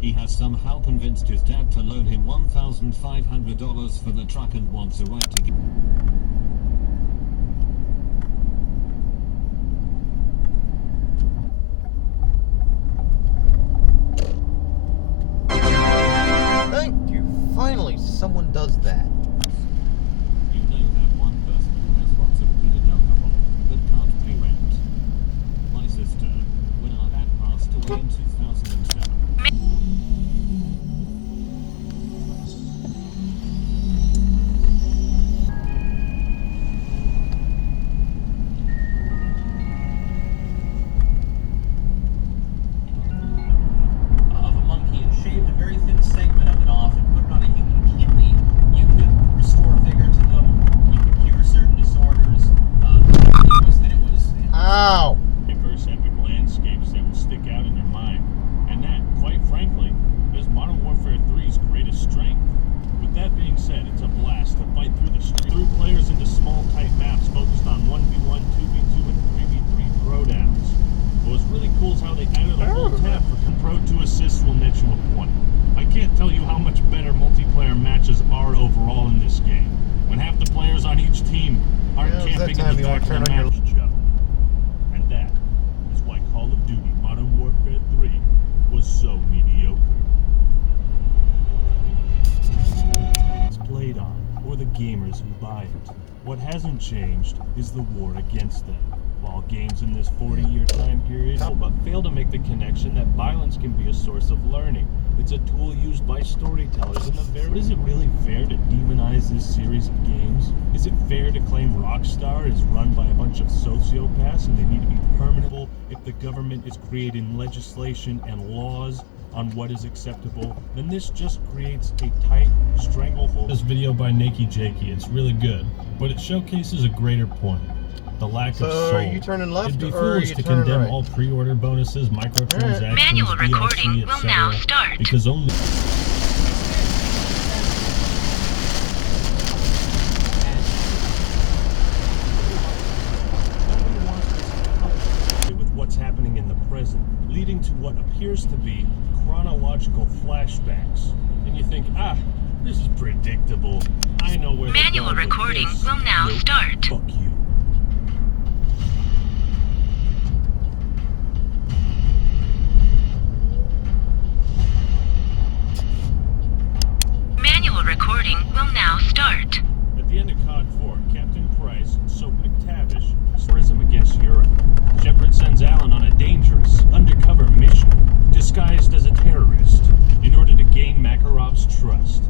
He has somehow convinced his dad to loan him $1,500 for the truck and wants a ride to get... Thank you. Finally, someone does that. You know that one person who has lots of weed and alcohol, but can't pay rent. My sister, when our dad passed away in 2007. Gamers who buy it. What hasn't changed is the war against them. While games in this 40-year time period but fail to make the connection that violence can be a source of learning. It's a tool used by storytellers in the very... But is it really fair to demonize this series of games? Is it fair to claim Rockstar is run by a bunch of sociopaths and they need to be permanent if the government is creating legislation and laws on what is acceptable? Then this just creates a tight stranglehold. This video by Nakey Jakey, it's really good, but it showcases a greater point. The lack of soul. Are you turning left? It'd be or foolish to condemn all pre-order bonuses, microtransactions, Manual DLC, recording will now start. Because only... with what's happening in the present, leading to what appears to be chronological flashbacks. And you think, this is predictable. I know where Manual recording will now start. Fuck you. Manual recording will now start. At the end of COD 4, Captain Price and Soap McTavish tourism against Europe. Shepard sends Alan on a dangerous, undercover mission, disguised as a terrorist, in order to gain Makarov's trust.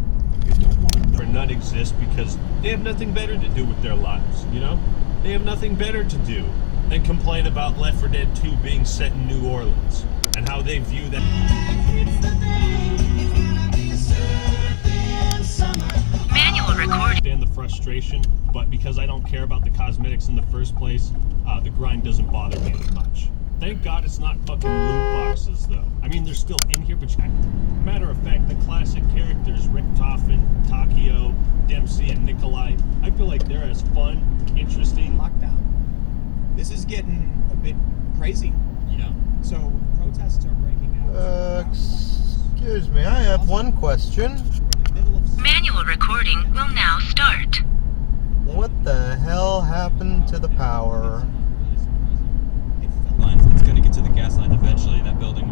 You don't want to know. None exist because they have nothing better to do with their lives, you know? They have nothing better to do than complain about Left 4 Dead 2 being set in New Orleans, and how they view that. Manual recording. Understand the frustration, but because I don't care about the cosmetics in the first place, the grind doesn't bother me as much. Thank God it's not fucking loot boxes, though. I mean, they're still in here, but matter of fact, the classic characters, Rick Toffin, Takio, Dempsey, and Nikolai, I feel like they're as fun, interesting. Lockdown. This is getting a bit crazy. Yeah. So, protests are breaking out. Excuse me, I have one question. Manual recording will now start. What the hell happened to the power? It's going to get to the gas line eventually. That building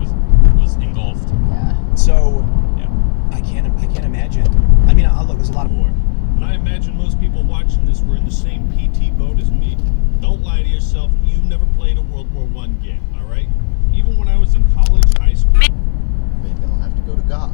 was engulfed. Yeah. So, yeah. I can't imagine. I mean, look, there's a lot of war. And I imagine most people watching this were in the same PT boat as me. Don't lie to yourself. You never played a World War I game, all right? Even when I was in college, high school. Maybe I'll have to go to God.